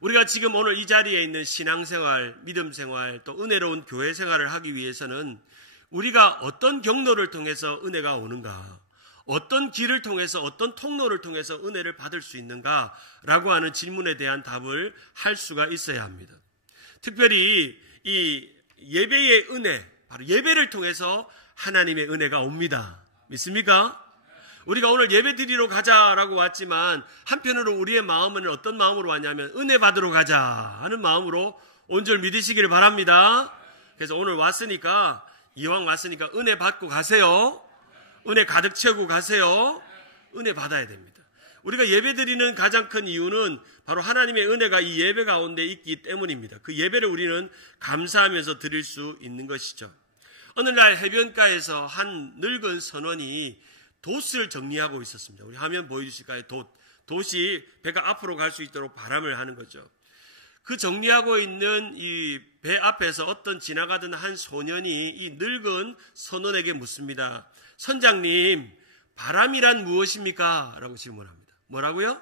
우리가 지금 오늘 이 자리에 있는 신앙생활, 믿음생활, 또 은혜로운 교회생활을 하기 위해서는 우리가 어떤 경로를 통해서 은혜가 오는가, 어떤 길을 통해서, 어떤 통로를 통해서 은혜를 받을 수 있는가라고 하는 질문에 대한 답을 할 수가 있어야 합니다. 특별히 이 예배의 은혜, 바로 예배를 통해서 하나님의 은혜가 옵니다. 믿습니까? 우리가 오늘 예배 드리러 가자라고 왔지만 한편으로 우리의 마음은 어떤 마음으로 왔냐면 은혜 받으러 가자 하는 마음으로 온 줄 믿으시기를 바랍니다. 그래서 오늘 왔으니까, 이왕 왔으니까 은혜 받고 가세요. 은혜 가득 채우고 가세요. 은혜 받아야 됩니다. 우리가 예배 드리는 가장 큰 이유는 바로 하나님의 은혜가 이 예배 가운데 있기 때문입니다. 그 예배를 우리는 감사하면서 드릴 수 있는 것이죠. 어느 날 해변가에서 한 늙은 선원이 돛을 정리하고 있었습니다. 우리 화면 보여주실까요? 돛이 배가 앞으로 갈 수 있도록 바람을 하는 거죠. 그 정리하고 있는 이 배 앞에서 어떤 지나가던 한 소년이 이 늙은 선원에게 묻습니다. 선장님, 바람이란 무엇입니까? 라고 질문합니다. 뭐라고요?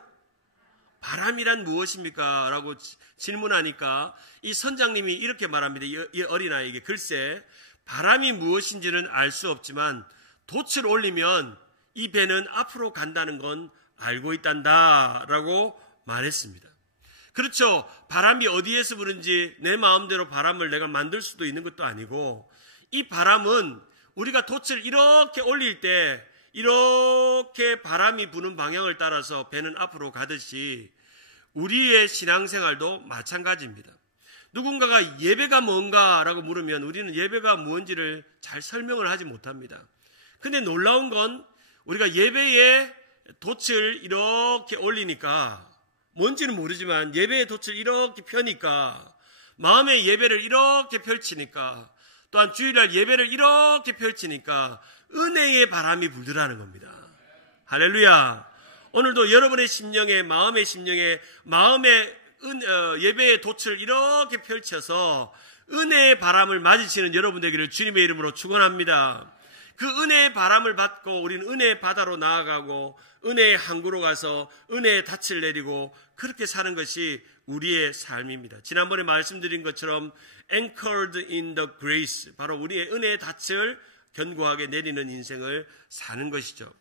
바람이란 무엇입니까? 라고 질문하니까 이 선장님이 이렇게 말합니다. 이 어린아이에게, 글쎄, 바람이 무엇인지는 알 수 없지만 돛을 올리면 이 배는 앞으로 간다는 건 알고 있단다 라고 말했습니다. 그렇죠. 바람이 어디에서 부는지 내 마음대로 바람을 내가 만들 수도 있는 것도 아니고, 이 바람은 우리가 돛을 이렇게 올릴 때 이렇게 바람이 부는 방향을 따라서 배는 앞으로 가듯이 우리의 신앙생활도 마찬가지입니다. 누군가가 예배가 뭔가라고 물으면 우리는 예배가 무엇인지를 잘 설명을 하지 못합니다. 근데 놀라운 건 우리가 예배에 돛을 이렇게 올리니까, 뭔지는 모르지만 예배의 돛을 이렇게 펴니까, 마음의 예배를 이렇게 펼치니까, 또한 주일날 예배를 이렇게 펼치니까 은혜의 바람이 불더라는 겁니다. 할렐루야. 오늘도 여러분의 심령에, 마음의 심령에, 마음의 예배의 돛을 이렇게 펼쳐서 은혜의 바람을 맞으시는 여러분 되기를 주님의 이름으로 축원합니다. 그 은혜의 바람을 받고 우리는 은혜의 바다로 나아가고 은혜의 항구로 가서 은혜의 닻을 내리고 그렇게 사는 것이 우리의 삶입니다. 지난번에 말씀드린 것처럼 anchored in the grace, 바로 우리의 은혜의 닻을 견고하게 내리는 인생을 사는 것이죠.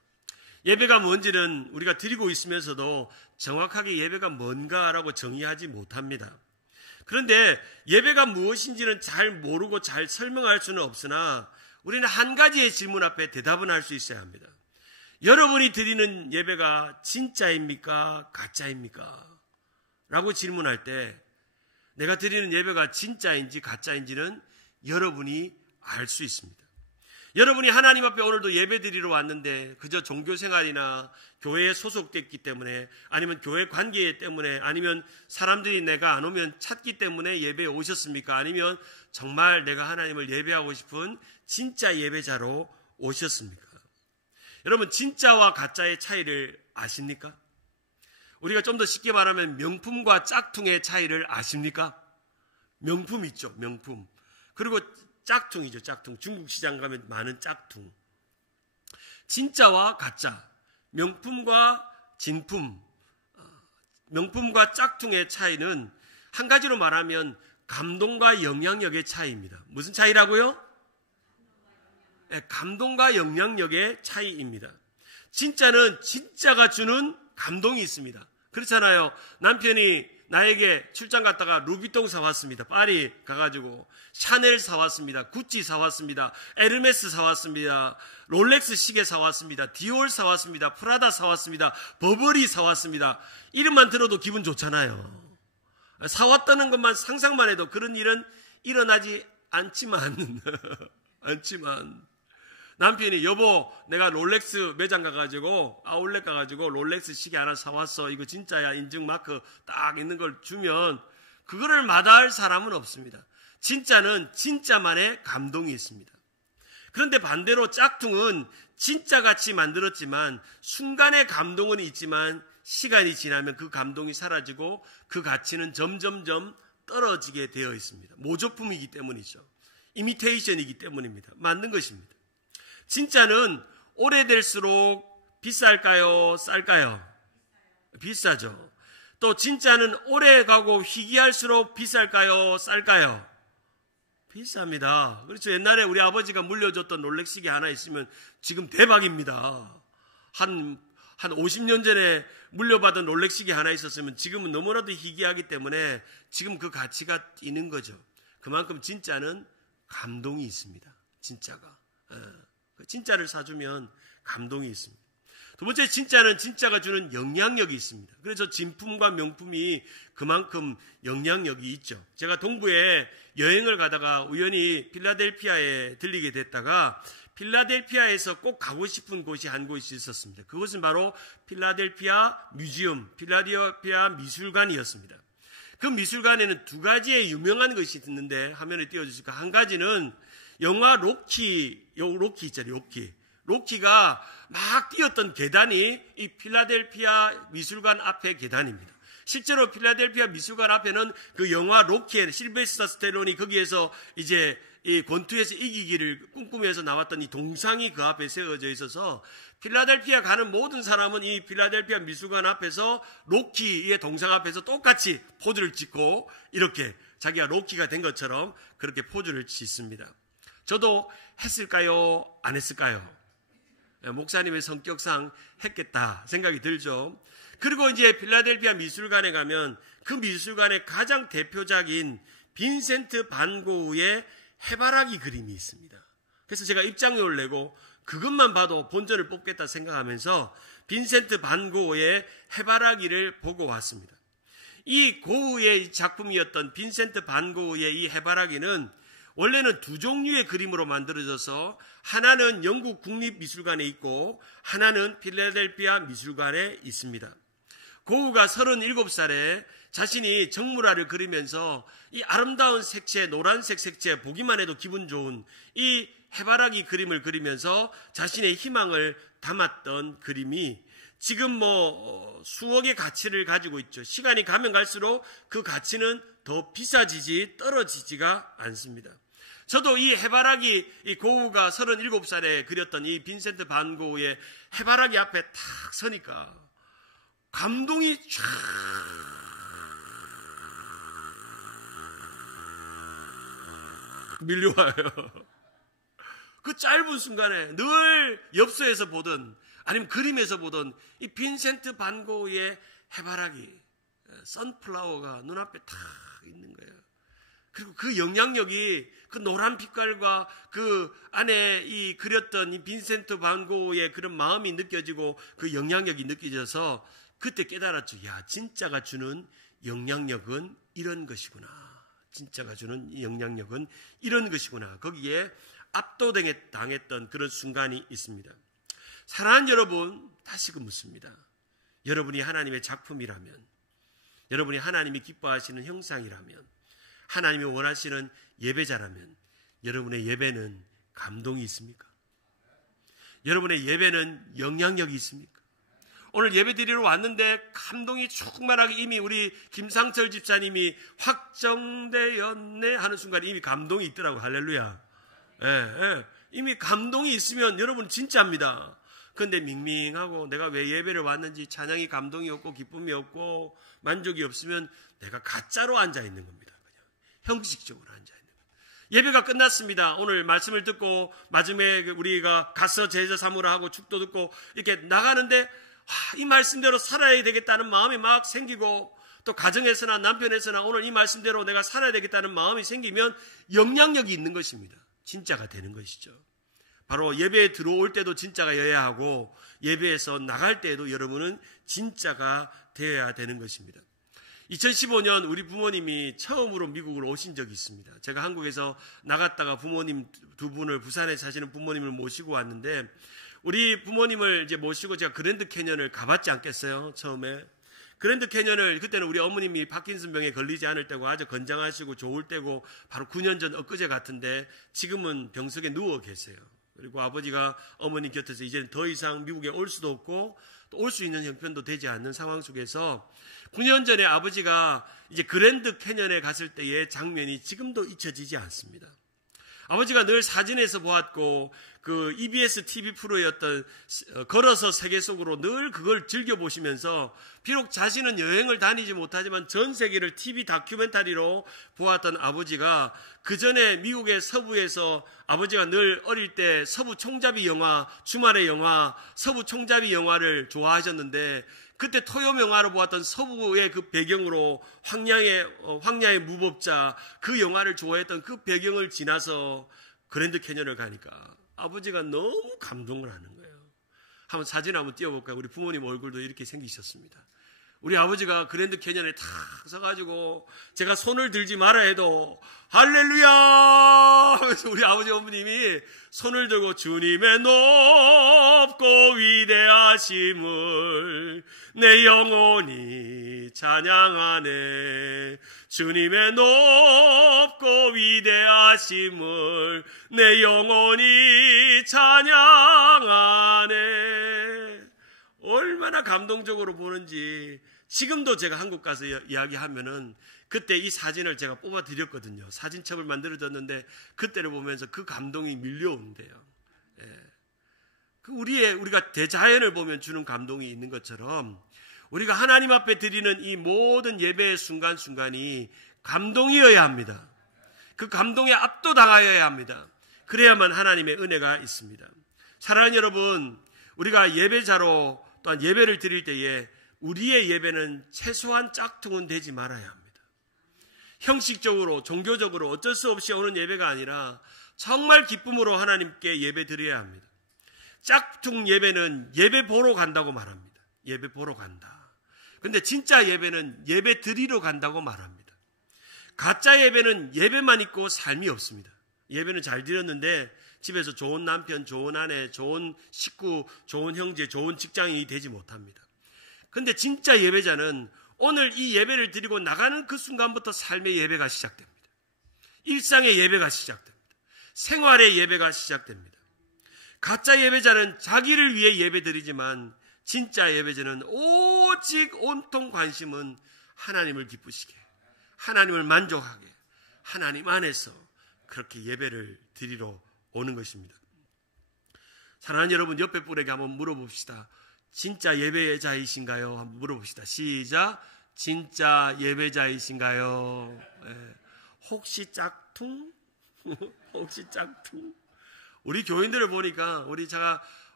예배가 뭔지는 우리가 드리고 있으면서도 정확하게 예배가 뭔가라고 정의하지 못합니다. 그런데 예배가 무엇인지는 잘 모르고 잘 설명할 수는 없으나 우리는 한 가지의 질문 앞에 대답은 할 수 있어야 합니다. 여러분이 드리는 예배가 진짜입니까? 가짜입니까? 라고 질문할 때 내가 드리는 예배가 진짜인지 가짜인지는 여러분이 알 수 있습니다. 여러분이 하나님 앞에 오늘도 예배 드리러 왔는데 그저 종교생활이나 교회에 소속됐기 때문에, 아니면 교회 관계 때문에, 아니면 사람들이 내가 안 오면 찾기 때문에 예배에 오셨습니까? 아니면 정말 내가 하나님을 예배하고 싶은 진짜 예배자로 오셨습니까? 여러분, 진짜와 가짜의 차이를 아십니까? 우리가 좀 더 쉽게 말하면 명품과 짝퉁의 차이를 아십니까? 명품 있죠, 명품. 그리고 짝퉁이죠, 짝퉁. 중국 시장 가면 많은 짝퉁. 진짜와 가짜, 명품과 진품, 명품과 짝퉁의 차이는 한 가지로 말하면 감동과 영향력의 차이입니다. 무슨 차이라고요? 감동과 영향력의 차이입니다. 진짜는 진짜가 주는 감동이 있습니다. 그렇잖아요. 남편이 나에게 출장 갔다가 루비통 사왔습니다. 파리 가가지고 샤넬 사왔습니다. 구찌 사왔습니다. 에르메스 사왔습니다. 롤렉스 시계 사왔습니다. 디올 사왔습니다. 프라다 사왔습니다. 버버리 사왔습니다. 이름만 들어도 기분 좋잖아요. 사왔다는 것만 상상만 해도 그런 일은 일어나지 않지만 남편이 여보 내가 롤렉스 매장 가가지고 아울렛 가가지고 롤렉스 시계 하나 사왔어. 이거 진짜야. 인증 마크 딱 있는 걸 주면 그거를 마다할 사람은 없습니다. 진짜는 진짜만의 감동이 있습니다. 그런데 반대로 짝퉁은 진짜같이 만들었지만 순간의 감동은 있지만 시간이 지나면 그 감동이 사라지고 그 가치는 점점점 떨어지게 되어 있습니다. 모조품이기 때문이죠. 이미테이션이기 때문입니다. 만든 것입니다. 진짜는 오래될수록 비쌀까요? 쌀까요? 비싸죠. 또 진짜는 오래 가고 희귀할수록 비쌀까요? 쌀까요? 비쌉니다. 그렇죠. 옛날에 우리 아버지가 물려줬던 롤렉스 시계 하나 있으면 지금 대박입니다. 한 50년 전에 물려받은 롤렉스 시계 하나 있었으면 지금은 너무나도 희귀하기 때문에 지금 그 가치가 뛰는 거죠. 그만큼 진짜는 감동이 있습니다. 진짜가. 진짜를 사주면 감동이 있습니다. 두 번째, 진짜는 진짜가 주는 영향력이 있습니다. 그래서 진품과 명품이 그만큼 영향력이 있죠. 제가 동부에 여행을 가다가 우연히 필라델피아에 들리게 됐다가 필라델피아에서 꼭 가고 싶은 곳이 한 곳이 있었습니다. 그곳은 바로 필라델피아 뮤지엄, 필라델피아 미술관이었습니다. 그 미술관에는 두 가지의 유명한 것이 있는데 화면에 띄워주실까? 한 가지는 영화 로키 있잖아요. 로키가 막 뛰었던 계단이 이 필라델피아 미술관 앞에 계단입니다. 실제로 필라델피아 미술관 앞에는 그 영화 로키의 실베스터 스텔론이 거기에서 이제 이 권투에서 이기기를 꿈꾸면서 나왔던 이 동상이 그 앞에 세워져 있어서 필라델피아 가는 모든 사람은 이 필라델피아 미술관 앞에서 로키의 동상 앞에서 똑같이 포즈를 짓고 이렇게 자기가 로키가 된 것처럼 그렇게 포즈를 짓습니다. 저도 했을까요? 안 했을까요? 목사님의 성격상 했겠다 생각이 들죠. 그리고 이제 필라델피아 미술관에 가면 그 미술관의 가장 대표작인 빈센트 반 고흐의 해바라기 그림이 있습니다. 그래서 제가 입장료를 내고 그것만 봐도 본전을 뽑겠다 생각하면서 빈센트 반 고흐의 해바라기를 보고 왔습니다. 이 고흐의 작품이었던 빈센트 반 고흐의 이 해바라기는 원래는 두 종류의 그림으로 만들어져서 하나는 영국 국립미술관에 있고 하나는 필라델피아 미술관에 있습니다. 고흐가 37살에 자신이 정물화를 그리면서 이 아름다운 색채, 노란색 색채, 보기만 해도 기분 좋은 이 해바라기 그림을 그리면서 자신의 희망을 담았던 그림이 지금 수억의 가치를 가지고 있죠. 시간이 가면 갈수록 그 가치는 더 비싸지지 떨어지지가 않습니다. 저도 이 해바라기, 이 고흐가 37살에 그렸던 이 빈센트 반 고흐의 해바라기 앞에 탁 서니까 감동이 쫙 밀려와요. 그 짧은 순간에 늘 엽서에서 보던 아니면 그림에서 보던 이 빈센트 반 고흐의 해바라기, 선플라워가 눈앞에 탁 있는 거예요. 그리고 그 영향력이 그 노란 빛깔과 그 안에 이 그렸던 이 빈센트 반 고흐의 그런 마음이 느껴지고 그 영향력이 느껴져서 그때 깨달았죠. 야, 진짜가 주는 영향력은 이런 것이구나. 진짜가 주는 영향력은 이런 것이구나. 거기에 압도당했던 그런 순간이 있습니다. 사랑하는 여러분, 다시 묻습니다. 여러분이 하나님의 작품이라면, 여러분이 하나님이 기뻐하시는 형상이라면, 하나님이 원하시는 예배자라면 여러분의 예배는 감동이 있습니까? 여러분의 예배는 영향력이 있습니까? 오늘 예배 드리러 왔는데 감동이 충만하게 이미 우리 김상철 집사님이 확정되었네 하는 순간에 이미 감동이 있더라고요. 할렐루야. 이미 감동이 있으면 여러분 진짜입니다. 그런데 밍밍하고 내가 왜 예배를 왔는지 찬양이 감동이 없고 기쁨이 없고 만족이 없으면 내가 가짜로 앉아있는 겁니다. 형식적으로 앉아있는 거예요. 예배가 끝났습니다. 오늘 말씀을 듣고 마지막에 우리가 가서 제자 삼으라 하고 축도 듣고 이렇게 나가는데 이 말씀대로 살아야 되겠다는 마음이 막 생기고 또 가정에서나 남편에서나 오늘 이 말씀대로 내가 살아야 되겠다는 마음이 생기면 영향력이 있는 것입니다. 진짜가 되는 것이죠. 바로 예배에 들어올 때도 진짜가 여야 하고 예배에서 나갈 때에도 여러분은 진짜가 되어야 되는 것입니다. 2015년 우리 부모님이 처음으로 미국으로 오신 적이 있습니다. 제가 한국에서 나갔다가 부모님 두 분을 부산에 사시는 부모님을 모시고 왔는데 우리 부모님을 이제 모시고 제가 그랜드 캐년을 가봤지 않겠어요? 처음에 그랜드 캐년을 그때는 우리 어머님이 파킨슨병에 걸리지 않을 때고 아주 건장하시고 좋을 때고 바로 9년 전 엊그제 같은데 지금은 병석에 누워 계세요. 그리고 아버지가 어머니 곁에서 이제는 더 이상 미국에 올 수도 없고 또 올 수 있는 형편도 되지 않는 상황 속에서 9년 전에 아버지가 이제 그랜드 캐년에 갔을 때의 장면이 지금도 잊혀지지 않습니다. 아버지가 늘 사진에서 보았고 그 EBS TV 프로였던 걸어서 세계 속으로 늘 그걸 즐겨보시면서 비록 자신은 여행을 다니지 못하지만 전 세계를 TV 다큐멘터리로 보았던 아버지가 그 전에 미국의 서부에서 아버지가 늘 어릴 때 서부 총잡이 영화, 주말의 영화, 서부 총잡이 영화를 좋아하셨는데 그때 토요 영화로 보았던 서부의 그 배경으로 황야의 무법자 그 영화를 좋아했던 그 배경을 지나서 그랜드 캐년을 가니까 아버지가 너무 감동을 하는 거예요. 한번 사진 한번 띄워볼까요? 우리 부모님 얼굴도 이렇게 생기셨습니다. 우리 아버지가 그랜드 캐년에 탁 서가지고 제가 손을 들지 마라 해도 할렐루야 하면서 우리 아버지 어머님이 손을 들고 주님의 높고 위대하심을 내 영혼이 찬양하네. 주님의 높고 위대하심을 내 영혼이 찬양하네. 얼마나 감동적으로 보는지 지금도 제가 한국 가서 이야기하면은 그때 이 사진을 제가 뽑아 드렸거든요. 사진첩을 만들어줬는데 그때를 보면서 그 감동이 밀려온대요. 예. 우리가 대자연을 보면 주는 감동이 있는 것처럼 우리가 하나님 앞에 드리는 이 모든 예배의 순간순간이 감동이어야 합니다. 그 감동에 압도당하여야 합니다. 그래야만 하나님의 은혜가 있습니다. 사랑하는 여러분, 우리가 예배자로 또한 예배를 드릴 때에 우리의 예배는 최소한 짝퉁은 되지 말아야 합니다. 형식적으로 종교적으로 어쩔 수 없이 오는 예배가 아니라 정말 기쁨으로 하나님께 예배 드려야 합니다. 짝퉁 예배는 예배 보러 간다고 말합니다. 예배 보러 간다. 근데 진짜 예배는 예배 드리러 간다고 말합니다. 가짜 예배는 예배만 있고 삶이 없습니다. 예배는 잘 드렸는데 집에서 좋은 남편, 좋은 아내, 좋은 식구, 좋은 형제, 좋은 직장인이 되지 못합니다. 근데 진짜 예배자는 오늘 이 예배를 드리고 나가는 그 순간부터 삶의 예배가 시작됩니다. 일상의 예배가 시작됩니다. 생활의 예배가 시작됩니다. 가짜 예배자는 자기를 위해 예배 드리지만 진짜 예배자는 오직 온통 관심은 하나님을 기쁘시게, 하나님을 만족하게, 하나님 안에서 그렇게 예배를 드리러 오는 것입니다. 사랑하는 여러분, 옆에 분에게 한번 물어봅시다. 진짜 예배자이신가요? 한번 물어봅시다. 시작. 진짜 예배자이신가요? 네. 혹시 짝퉁? 혹시 짝퉁? 우리 교인들을 보니까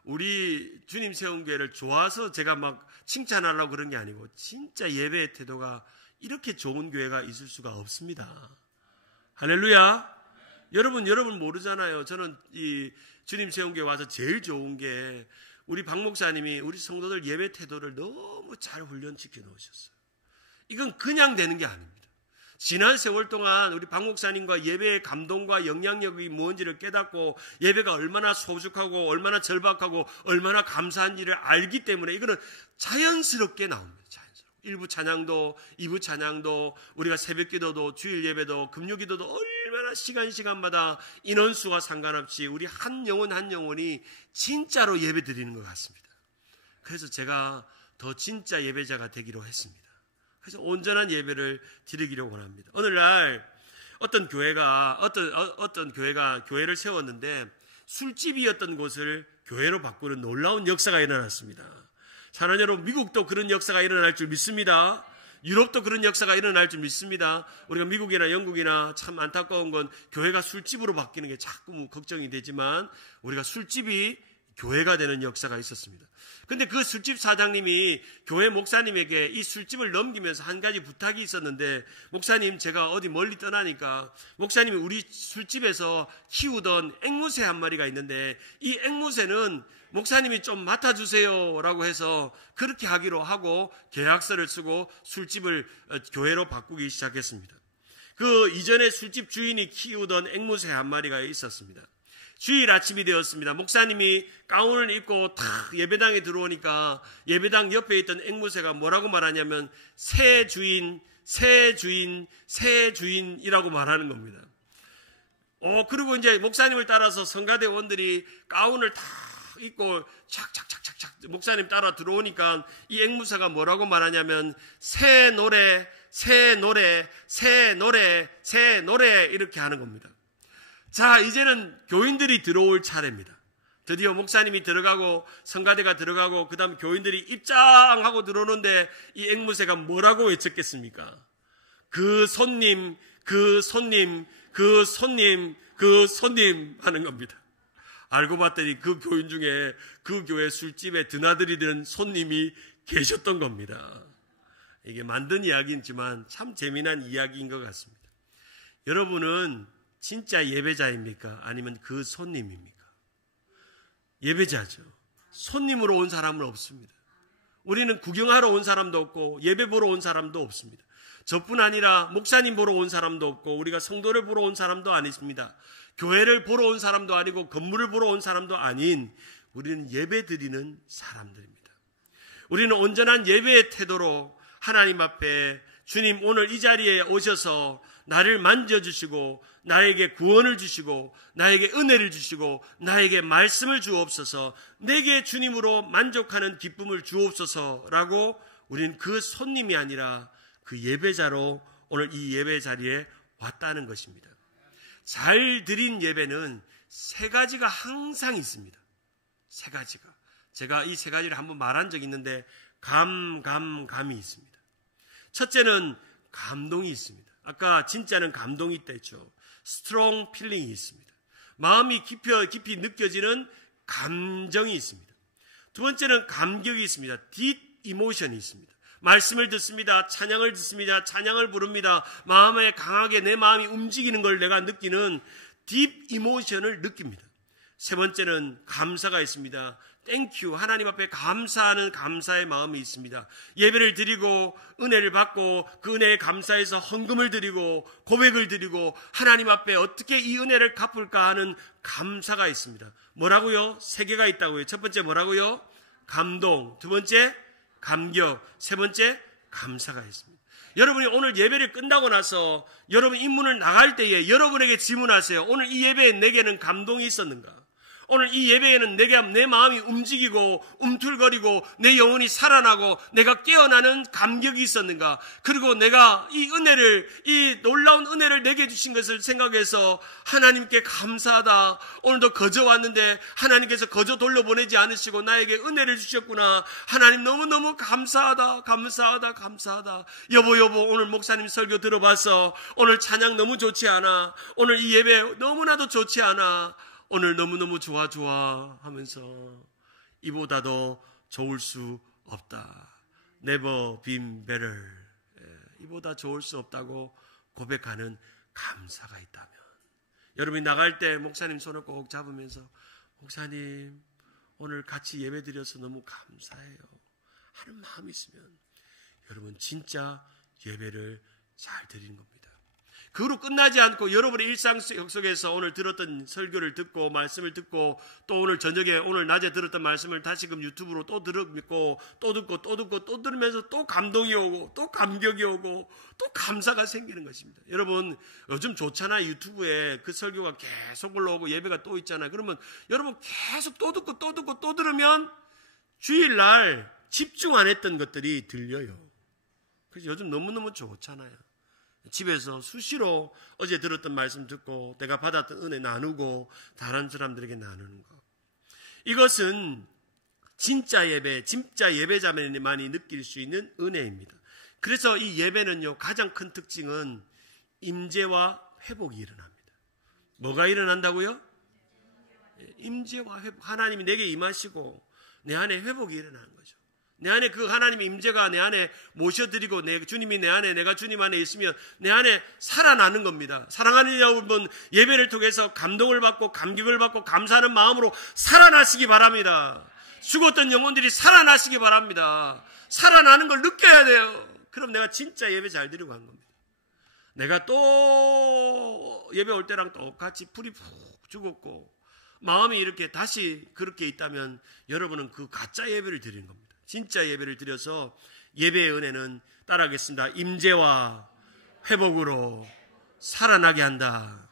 우리 주님 세운 교회를 좋아서 제가 막 칭찬하려고 그런 게 아니고 진짜 예배의 태도가 이렇게 좋은 교회가 있을 수가 없습니다. 할렐루야. 여러분 모르잖아요. 저는 이 주님 세운 교회 와서 제일 좋은 게 우리 박 목사님이 우리 성도들 예배 태도를 너무 잘 훈련시켜 놓으셨어요. 이건 그냥 되는 게 아닙니다. 지난 세월 동안 우리 박 목사님과 예배의 감동과 영향력이 무엇인지를 깨닫고 예배가 얼마나 소중하고 얼마나 절박하고 얼마나 감사한지를 알기 때문에 이거는 자연스럽게 나옵니다. 자연스럽게. 1부 찬양도 2부 찬양도 우리가 새벽기도도 주일 예배도 금요기도도 얼마나 시간마다 인원수와 상관없이 우리 한 영혼이 진짜로 예배 드리는 것 같습니다. 그래서 제가 더 진짜 예배자가 되기로 했습니다. 그래서 온전한 예배를 드리기를 원합니다. 오늘날 어떤 교회가 교회를 세웠는데 술집이었던 곳을 교회로 바꾸는 놀라운 역사가 일어났습니다. 사랑하는 여러분, 미국도 그런 역사가 일어날 줄 믿습니다. 유럽도 그런 역사가 일어날 줄 믿습니다. 우리가 미국이나 영국이나 참 안타까운 건 교회가 술집으로 바뀌는 게 자꾸 걱정이 되지만 우리가 술집이 교회가 되는 역사가 있었습니다. 근데 그 술집 사장님이 교회 목사님에게 이 술집을 넘기면서 한 가지 부탁이 있었는데, 목사님, 제가 어디 멀리 떠나니까 목사님이 우리 술집에서 키우던 앵무새 한 마리가 있는데 이 앵무새는 목사님이 좀 맡아주세요 라고 해서 그렇게 하기로 하고 계약서를 쓰고 술집을 교회로 바꾸기 시작했습니다. 그 이전에 술집 주인이 키우던 앵무새 한 마리가 있었습니다. 주일 아침이 되었습니다. 목사님이 가운을 입고 탁 예배당에 들어오니까 예배당 옆에 있던 앵무새가 뭐라고 말하냐면 새 주인이라고 말하는 겁니다. 그리고 이제 목사님을 따라서 성가대원들이 가운을 탁 입고 착착착착착 목사님 따라 들어오니까 이 앵무새가 뭐라고 말하냐면 새 노래 이렇게 하는 겁니다. 자, 이제는 교인들이 들어올 차례입니다. 드디어 목사님이 들어가고 성가대가 들어가고 그 다음 교인들이 입장하고 들어오는데 이 앵무새가 뭐라고 외쳤겠습니까? 그 손님, 그 손님, 그 손님, 그 손님 하는 겁니다. 알고 봤더니 그 교인 중에 그 교회 술집에 드나들이던 손님이 계셨던 겁니다. 이게 만든 이야기이지만 참 재미난 이야기인 것 같습니다. 여러분은 진짜 예배자입니까? 아니면 그 손님입니까? 예배자죠. 손님으로 온 사람은 없습니다. 우리는 구경하러 온 사람도 없고 예배 보러 온 사람도 없습니다. 저뿐 아니라 목사님 보러 온 사람도 없고 우리가 성도를 보러 온 사람도 아니십니다. 교회를 보러 온 사람도 아니고 건물을 보러 온 사람도 아닌 우리는 예배 드리는 사람들입니다. 우리는 온전한 예배의 태도로 하나님 앞에 주님 오늘 이 자리에 오셔서 나를 만져주시고 나에게 구원을 주시고 나에게 은혜를 주시고 나에게 말씀을 주옵소서, 내게 주님으로 만족하는 기쁨을 주옵소서라고 우리는 그 손님이 아니라 그 예배자로 오늘 이 예배 자리에 왔다는 것입니다. 잘 드린 예배는 세 가지가 항상 있습니다. 세 가지가. 제가 이 세 가지를 한번 말한 적이 있는데 감이 있습니다. 첫째는 감동이 있습니다. 아까 진짜는 감동이 있다 했죠. 스트롱 필링이 있습니다. 마음이 깊이 느껴지는 감정이 있습니다. 두 번째는 감격이 있습니다. 딥 이모션이 있습니다. 말씀을 듣습니다. 찬양을 듣습니다. 찬양을 부릅니다. 마음에 강하게 내 마음이 움직이는 걸 내가 느끼는 딥 이모션을 느낍니다. 세 번째는 감사가 있습니다. 땡큐, 하나님 앞에 감사하는 감사의 마음이 있습니다. 예배를 드리고 은혜를 받고 그 은혜에 감사해서 헌금을 드리고 고백을 드리고 하나님 앞에 어떻게 이 은혜를 갚을까 하는 감사가 있습니다. 뭐라고요? 세 개가 있다고요. 첫 번째 뭐라고요? 감동. 두 번째 감격. 세 번째 감사가 있습니다. 여러분이 오늘 예배를 끝나고 나서 여러분 입문을 나갈 때에 여러분에게 질문하세요. 오늘 이 예배에 내게는 감동이 있었는가? 오늘 이 예배에는 내 마음이 움직이고 움틀거리고 내 영혼이 살아나고 내가 깨어나는 감격이 있었는가? 그리고 내가 이 은혜를, 이 놀라운 은혜를 내게 주신 것을 생각해서 하나님께 감사하다. 오늘도 거저 왔는데 하나님께서 거저 돌려보내지 않으시고 나에게 은혜를 주셨구나. 하나님 너무너무 감사하다. 여보 오늘 목사님 설교 들어봐서 오늘 찬양 너무 좋지 않아. 오늘 이 예배 너무나도 좋지 않아. 오늘 너무너무 좋아 하면서 이보다도 좋을 수 없다. Never been better. 이보다 좋을 수 없다고 고백하는 감사가 있다면, 여러분이 나갈 때 목사님 손을 꼭 잡으면서 목사님 오늘 같이 예배 드려서 너무 감사해요 하는 마음이 있으면 여러분 진짜 예배를 잘 드리는 겁니다. 그 후로 끝나지 않고 여러분의 일상 속에서 오늘 들었던 설교를 듣고 말씀을 듣고 또 오늘 저녁에 오늘 낮에 들었던 말씀을 다시금 유튜브로 또 듣고 또 듣고 또 들으면서 또 감동이 오고 또 감격이 오고 또 감사가 생기는 것입니다. 여러분 요즘 좋잖아요. 유튜브에 그 설교가 계속 올라오고 예배가 또 있잖아요. 그러면 여러분 계속 또 듣고 또 들으면 주일날 집중 안 했던 것들이 들려요. 그래서 요즘 너무너무 좋잖아요. 집에서 수시로 어제 들었던 말씀 듣고 내가 받았던 은혜 나누고 다른 사람들에게 나누는 것. 이것은 진짜 예배자만이 느낄 수 있는 은혜입니다. 그래서 이 예배는요, 가장 큰 특징은 임재와 회복이 일어납니다. 뭐가 일어난다고요? 임재와 회복. 하나님이 내게 임하시고 내 안에 회복이 일어나는 거죠. 내 안에 그 하나님의 임재가 내 안에 모셔드리고 주님이 내 안에, 내가 주님 안에 있으면 내 안에 살아나는 겁니다. 사랑하는 여러분, 예배를 통해서 감동을 받고 감격을 받고 감사하는 마음으로 살아나시기 바랍니다. 죽었던 영혼들이 살아나시기 바랍니다. 살아나는 걸 느껴야 돼요. 그럼 내가 진짜 예배 잘 드리고 한 겁니다. 내가 또 예배 올 때랑 똑같이 불이 푹 죽었고 마음이 이렇게 다시 그렇게 있다면 여러분은 그 가짜 예배를 드리는 겁니다. 진짜 예배를 드려서 예배의 은혜는 따라하겠습니다. 임재와 회복으로 살아나게 한다.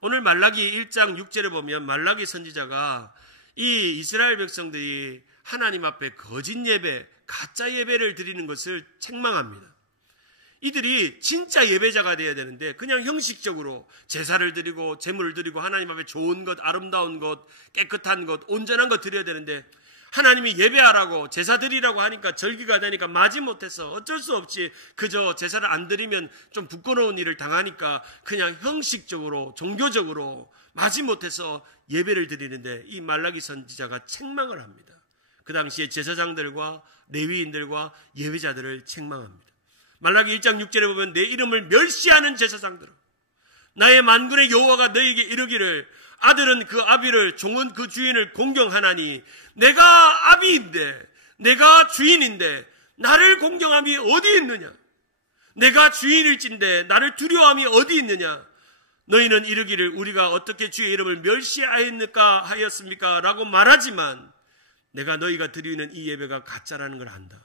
오늘 말라기 1장 6절에 보면 말라기 선지자가 이 이스라엘 백성들이 하나님 앞에 거짓 예배, 가짜 예배를 드리는 것을 책망합니다. 이들이 진짜 예배자가 되어야 되는데 그냥 형식적으로 제사를 드리고 제물을 드리고 하나님 앞에 좋은 것, 아름다운 것, 깨끗한 것, 온전한 것 드려야 되는데 하나님이 예배하라고 제사 드리라고 하니까 절기가 되니까 마지못해서 어쩔 수 없이 그저 제사를 안 드리면 좀 부끄러운 일을 당하니까 그냥 형식적으로 종교적으로 마지못해서 예배를 드리는데 이 말라기 선지자가 책망을 합니다. 그 당시에 제사장들과 레위인들과 예배자들을 책망합니다. 말라기 1장 6절에 보면 내 이름을 멸시하는 제사장들아 나의 만군의 여호와가 너에게 이르기를 아들은 그 아비를 종은 그 주인을 공경하나니 내가 아비인데 내가 주인인데 나를 공경함이 어디 있느냐 내가 주인일진데 나를 두려워함이 어디 있느냐 너희는 이르기를 우리가 어떻게 주의 이름을 멸시하였느까 하였습니까? 라고 말하지만 내가 너희가 드리는 이 예배가 가짜라는 걸 안다.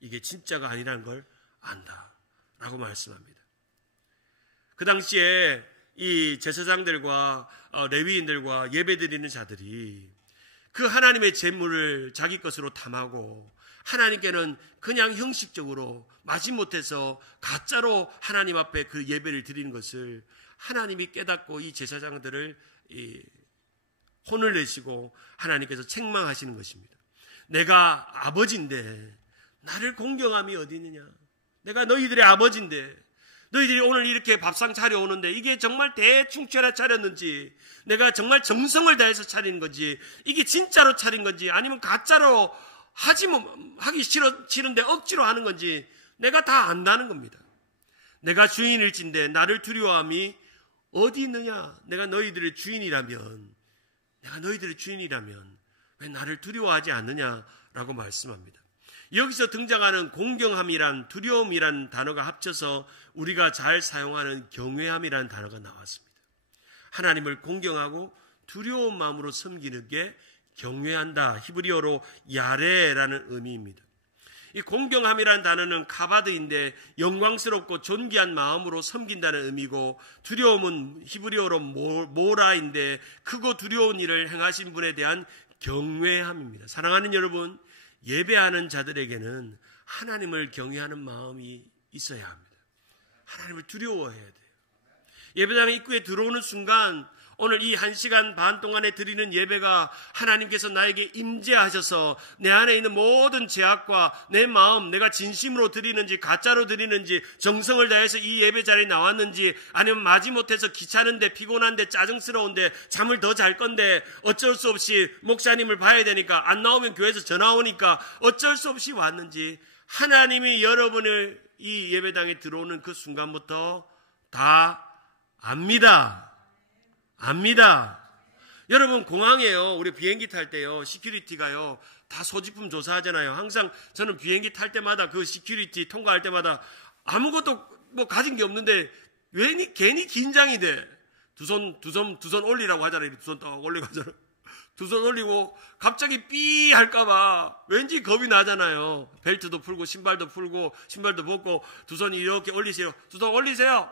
이게 진짜가 아니라는 걸 안다. 라고 말씀합니다. 그 당시에 이 제사장들과 레위인들과 예배드리는 자들이 그 하나님의 제물을 자기 것으로 탐하고 하나님께는 그냥 형식적으로 마지못해서 가짜로 하나님 앞에 그 예배를 드리는 것을 하나님이 깨닫고 이 제사장들을 혼을 내시고 하나님께서 책망하시는 것입니다. 내가 아버지인데 나를 공경함이 어디 있느냐 내가 너희들의 아버지인데 너희들이 오늘 이렇게 밥상 차려오는데 이게 정말 대충 차렸는지 내가 정말 정성을 다해서 차리는 건지 이게 진짜로 차린 건지 아니면 가짜로 하기 싫은데 억지로 하는 건지 내가 다 안다는 겁니다. 내가 주인일진데 나를 두려워함이 어디 있느냐 내가 너희들의 주인이라면 왜 나를 두려워하지 않느냐라고 말씀합니다. 여기서 등장하는 공경함이란 두려움이란 단어가 합쳐서 우리가 잘 사용하는 경외함이라는 단어가 나왔습니다. 하나님을 공경하고 두려운 마음으로 섬기는 게 경외한다. 히브리어로 야레라는 의미입니다. 이 공경함이라는 단어는 카바드인데 영광스럽고 존귀한 마음으로 섬긴다는 의미고 두려움은 히브리어로 모라인데 크고 두려운 일을 행하신 분에 대한 경외함입니다. 사랑하는 여러분, 예배하는 자들에게는 하나님을 경외하는 마음이 있어야 합니다. 하나님을 두려워해야 돼요. 예배당 입구에 들어오는 순간 오늘 이 1시간 반 동안에 드리는 예배가 하나님께서 나에게 임재하셔서 내 안에 있는 모든 죄악과 내 마음, 내가 진심으로 드리는지 가짜로 드리는지 정성을 다해서 이 예배 자리에 나왔는지 아니면 마지못해서 귀찮은데 피곤한데 짜증스러운데 잠을 더 잘 건데 어쩔 수 없이 목사님을 봐야 되니까 안 나오면 교회에서 전화 오니까 어쩔 수 없이 왔는지 하나님이 여러분을 이 예배당에 들어오는 그 순간부터 다 압니다. 여러분 공항에요. 우리 비행기 탈 때요. 시큐리티가요. 다 소지품 조사하잖아요. 항상 저는 비행기 탈 때마다 그 시큐리티 통과할 때마다 아무것도 가진 게 없는데 괜히 긴장이 돼. 두 손 올리라고 하잖아요. 두 손 딱 올리고 하잖아요. 두 손 올리고 갑자기 삐 할까봐 왠지 겁이 나잖아요. 벨트도 풀고 신발도 벗고 두 손 이렇게 올리세요. 두 손 올리세요.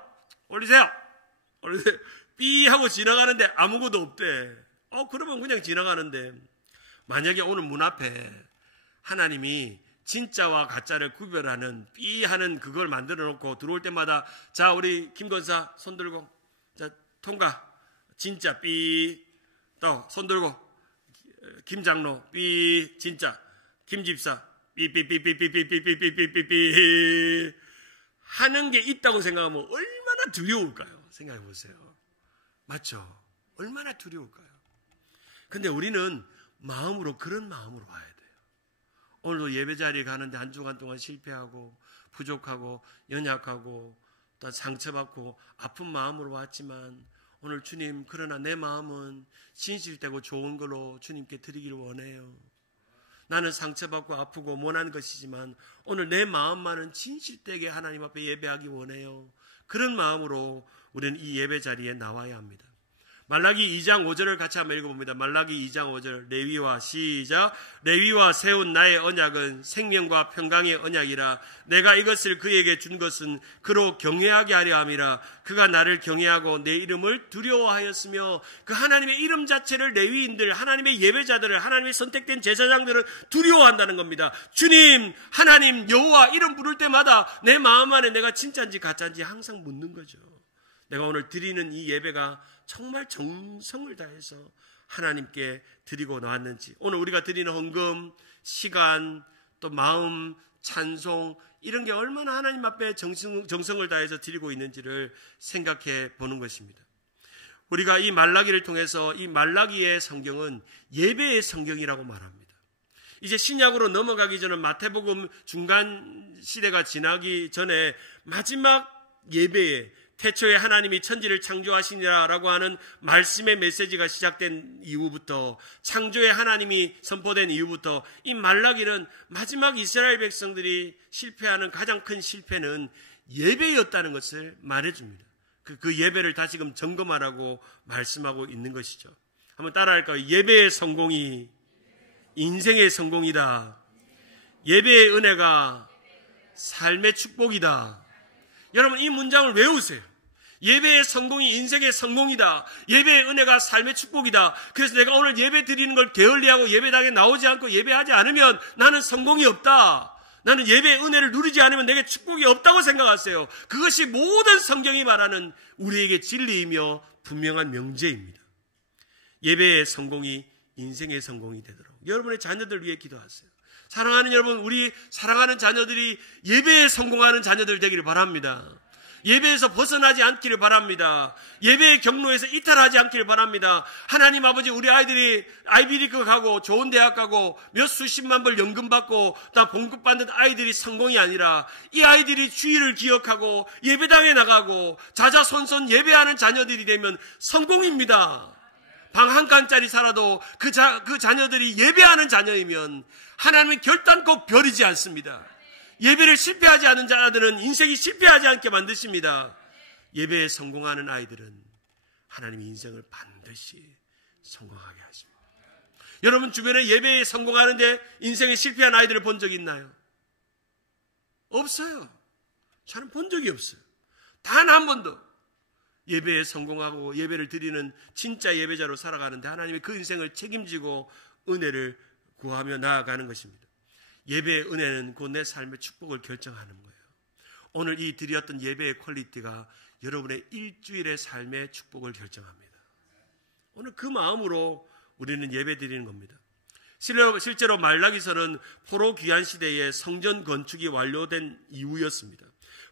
삐 하고 지나가는데 아무것도 없대. 그러면 그냥 지나가는데 만약에 오늘 문 앞에 하나님이 진짜와 가짜를 구별하는 삐 하는 그걸 만들어 놓고 들어올 때마다 자 우리 김 권사 손 들고 자 통과 진짜 삐 또 손 들고 김 장로 삐 진짜 김 집사 삐삐삐삐삐삐삐삐삐삐삐 하는 게 있다고 생각하면 얼마나 두려울까요? 생각해 보세요. 맞죠? 얼마나 두려울까요? 근데 우리는 그런 마음으로 와야 돼요. 오늘도 예배 자리에 가는데 한 주간 동안 실패하고 부족하고 연약하고 또 상처받고 아픈 마음으로 왔지만 오늘 주님 그러나 내 마음은 진실되고 좋은 걸로 주님께 드리기를 원해요. 나는 상처받고 아프고 못한 것이지만 오늘 내 마음만은 진실되게 하나님 앞에 예배하기 원해요. 그런 마음으로 우리는 이 예배 자리에 나와야 합니다. 말라기 2장 5절을 같이 한번 읽어봅니다. 말라기 2장 5절 레위와 시작. 레위와 세운 나의 언약은 생명과 평강의 언약이라. 내가 이것을 그에게 준 것은 그로 경외하게 하려 함이라. 그가 나를 경외하고 내 이름을 두려워하였으며. 그 하나님의 이름 자체를 레위인들, 하나님의 예배자들을, 하나님의 선택된 제사장들을 두려워한다는 겁니다. 주님, 하나님, 여호와 이름 부를 때마다 내 마음 안에 내가 진짜인지 가짜인지 항상 묻는 거죠. 내가 오늘 드리는 이 예배가 정말 정성을 다해서 하나님께 드리고 나왔는지, 오늘 우리가 드리는 헌금, 시간, 또 마음, 찬송 이런 게 얼마나 하나님 앞에 정성을 다해서 드리고 있는지를 생각해 보는 것입니다. 우리가 이 말라기를 통해서 이 말라기의 성경은 예배의 성경이라고 말합니다. 이제 신약으로 넘어가기 전에 마태복음 중간 시대가 지나기 전에 마지막 예배에 태초에 하나님이 천지를 창조하시니라라고 하는 말씀의 메시지가 시작된 이후부터, 창조의 하나님이 선포된 이후부터 이 말라기는 마지막 이스라엘 백성들이 실패하는 가장 큰 실패는 예배였다는 것을 말해줍니다. 그 예배를 다시금 점검하라고 말씀하고 있는 것이죠. 한번 따라할까요? 예배의 성공이 인생의 성공이다. 예배의 은혜가 삶의 축복이다. 여러분, 이 문장을 외우세요. 예배의 성공이 인생의 성공이다. 예배의 은혜가 삶의 축복이다. 그래서 내가 오늘 예배 드리는 걸 게을리하고 예배당에 나오지 않고 예배하지 않으면 나는 성공이 없다. 나는 예배의 은혜를 누리지 않으면 내게 축복이 없다고 생각하세요. 그것이 모든 성경이 말하는 우리에게 진리이며 분명한 명제입니다. 예배의 성공이 인생의 성공이 되도록 여러분의 자녀들 위해 기도하세요. 사랑하는 여러분, 우리 사랑하는 자녀들이 예배에 성공하는 자녀들 되기를 바랍니다. 예배에서 벗어나지 않기를 바랍니다. 예배의 경로에서 이탈하지 않기를 바랍니다. 하나님 아버지, 우리 아이들이 아이비리그 가고 좋은 대학 가고 몇 수십만 불 연금 받고 다 봉급받는 아이들이 성공이 아니라 이 아이들이 주의를 기억하고 예배당에 나가고 자자손손 예배하는 자녀들이 되면 성공입니다. 방 한 칸짜리 살아도 그 자녀들이 예배하는 자녀이면 하나님은 결단코 버리지 않습니다. 예배를 실패하지 않은 자들은 인생이 실패하지 않게 만드십니다. 예배에 성공하는 아이들은 하나님의 인생을 반드시 성공하게 하십니다. 여러분 주변에 예배에 성공하는데 인생에 실패한 아이들을 본 적이 있나요? 없어요. 저는 본 적이 없어요. 단 한 번도. 예배에 성공하고 예배를 드리는 진짜 예배자로 살아가는데 하나님의 그 인생을 책임지고 은혜를 구하며 나아가는 것입니다. 예배의 은혜는 곧 내 삶의 축복을 결정하는 거예요. 오늘 이 드렸던 예배의 퀄리티가 여러분의 일주일의 삶의 축복을 결정합니다. 오늘 그 마음으로 우리는 예배 드리는 겁니다. 실제로 말라기서는 포로 귀환 시대에 성전 건축이 완료된 이후였습니다.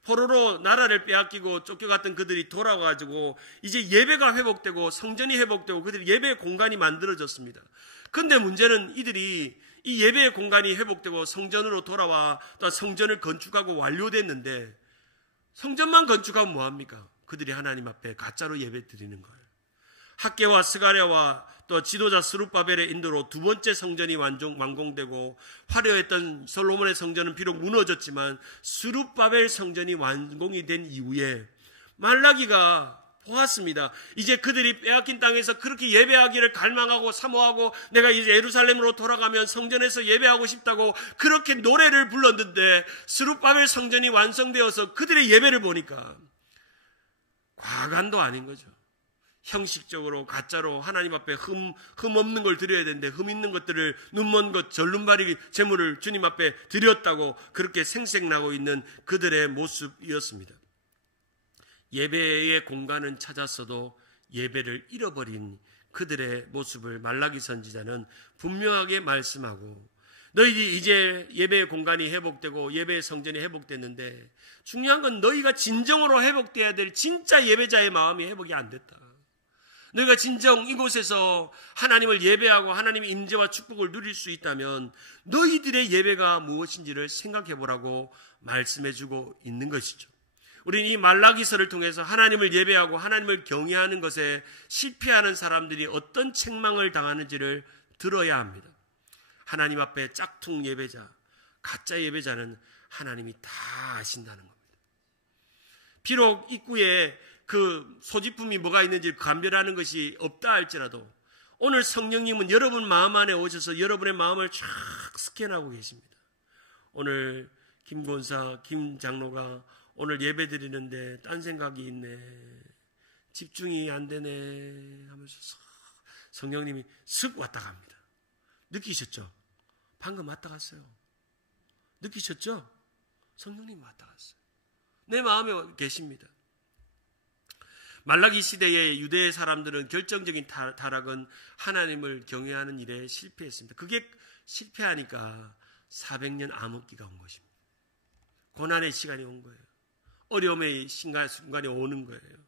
포로로 나라를 빼앗기고 쫓겨갔던 그들이 돌아와가지고 이제 예배가 회복되고 성전이 회복되고 그들이 예배의 공간이 만들어졌습니다. 근데 문제는 이들이 이 예배의 공간이 회복되고 성전으로 돌아와 또 성전을 건축하고 완료됐는데 성전만 건축하면 뭐합니까? 그들이 하나님 앞에 가짜로 예배 드리는 거예요. 학개와 스가랴와 또 지도자 스룹바벨의 인도로 두 번째 성전이 완공되고 화려했던 솔로몬의 성전은 비록 무너졌지만 스룹바벨 성전이 완공이 된 이후에 말라기가 보았습니다. 이제 그들이 빼앗긴 땅에서 그렇게 예배하기를 갈망하고 사모하고 내가 이제 예루살렘으로 돌아가면 성전에서 예배하고 싶다고 그렇게 노래를 불렀는데 스룹바벨 성전이 완성되어서 그들의 예배를 보니까 과간도 아닌 거죠. 형식적으로 가짜로 하나님 앞에 흠 없는 걸 드려야 되는데 흠 있는 것들을 눈먼 것 절름발이 제물을 주님 앞에 드렸다고 그렇게 생색나고 있는 그들의 모습이었습니다. 예배의 공간은 찾았어도 예배를 잃어버린 그들의 모습을 말라기 선지자는 분명하게 말씀하고 너희들이 이제 예배의 공간이 회복되고 예배의 성전이 회복됐는데 중요한 건 너희가 진정으로 회복돼야 될 진짜 예배자의 마음이 회복이 안 됐다. 너희가 진정 이곳에서 하나님을 예배하고 하나님의 임재와 축복을 누릴 수 있다면 너희들의 예배가 무엇인지를 생각해 보라고 말씀해주고 있는 것이죠. 우리는 이 말라기서를 통해서 하나님을 예배하고 하나님을 경외하는 것에 실패하는 사람들이 어떤 책망을 당하는지를 들어야 합니다. 하나님 앞에 짝퉁 예배자, 가짜 예배자는 하나님이 다 아신다는 겁니다. 비록 입구에 그 소지품이 뭐가 있는지 감별하는 것이 없다 할지라도 오늘 성령님은 여러분 마음 안에 오셔서 여러분의 마음을 쫙 스캔하고 계십니다. 오늘 김 권사, 김 장로가 오늘 예배 드리는데 딴 생각이 있네, 집중이 안 되네 하면서 성령님이 슥 왔다 갑니다. 느끼셨죠? 방금 왔다 갔어요. 느끼셨죠? 성령님이 왔다 갔어요. 내 마음에 계십니다. 말라기 시대의 유대 사람들은 결정적인 타락은 하나님을 경외하는 일에 실패했습니다. 그게 실패하니까 400년 암흑기가 온 것입니다. 고난의 시간이 온 거예요. 어려움의 순간이 오는 거예요.